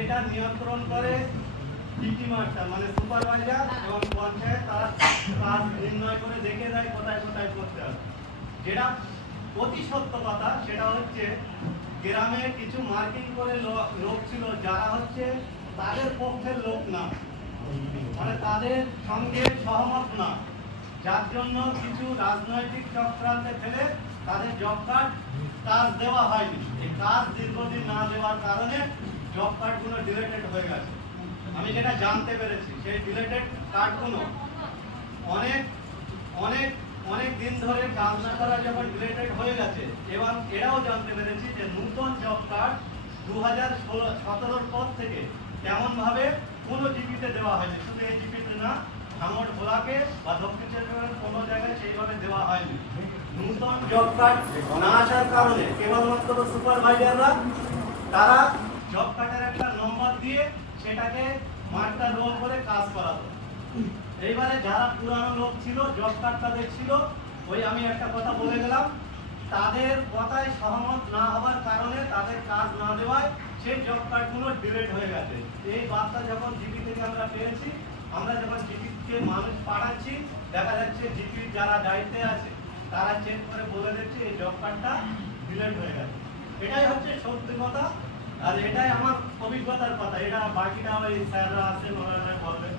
এটা নিয়ন্ত্রণ করে টিটি মাস্টার মানে সুপারভাইজার এবং পঞ্চায়েত, তারা কাজ নির্ণয় করে দেখে দেয় কোথায় কোথায় করতে হবে। যেটা অতি সত্য কথা সেটা হচ্ছে গ্রামে কিছু মার্কিং করে লোক ছিল যারা হচ্ছে তাদের পক্ষের লোক না, মানে তাদের সঙ্গে সহমত না, যার জন্য কিছু রাজনৈতিক চক্রান্তে ফেলে তাদের জব কার্ড কাজ দেওয়া হয়নি। এই কাজ দীর্ঘদিন না দেওয়ার কারণে জব কার্ডগুলো ডিলেটেড হয়ে গেছে। আমি যেটা জানতে পেরেছি সেই ডিলেটেড কার্ডগুলো অনেক অনেক অনেক দিন ধরে কাজ না করা যখন ডিলেটেড হয়ে গেছে, এবং এরাও জানতে পেরেছি যে নতুন জব কার্ড 2017 পর থেকে তেমনভাবে কোনো জিপিতে দেওয়া হয়নি। শুধু এই জিপিতে না, ভাঙড় ভোলাকে বা দক্ষিণ চব্বিশ কোনো জায়গায় সেইভাবে দেওয়া হয়নি। নতুন জব কার্ড না আসার কারণে কেবলমাত্র সুপারভাইজাররা তারা জব কার্ডের একটা নম্বর দিয়ে সেটাকে মার্কটা রোল করে কাজ করাতো। এইবারে যারা পুরানো লোক ছিল, জব কার্ড তাদের ছিল, ওই আমি একটা কথা বলে গেলাম, তাদের কথায় সহমত না হওয়ার কারণে তাদের কাজ না দেওয়ায় সেই জব কার্ডগুলো ডিলেট হয়ে গেছে। এই বার্তা যখন জিপি থেকে আমরা পেয়েছি, আমরা যখন জিপিকে মানুষ পাঠাচ্ছি, দেখা যাচ্ছে জিপির যারা দায়িত্বে আছে তারা চেক করে বলে দিচ্ছে এই জব কার্ডটা ডিলেট হয়ে গেছে। এটাই হচ্ছে সত্যি কথা, আর এটাই আমার অভিজ্ঞতার কথা। এটা বাকিটা ওই স্যাররা আছেন ওনারা বলবেন।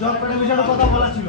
জব কার্ডের বিষয়ে কথা বলা ছিল।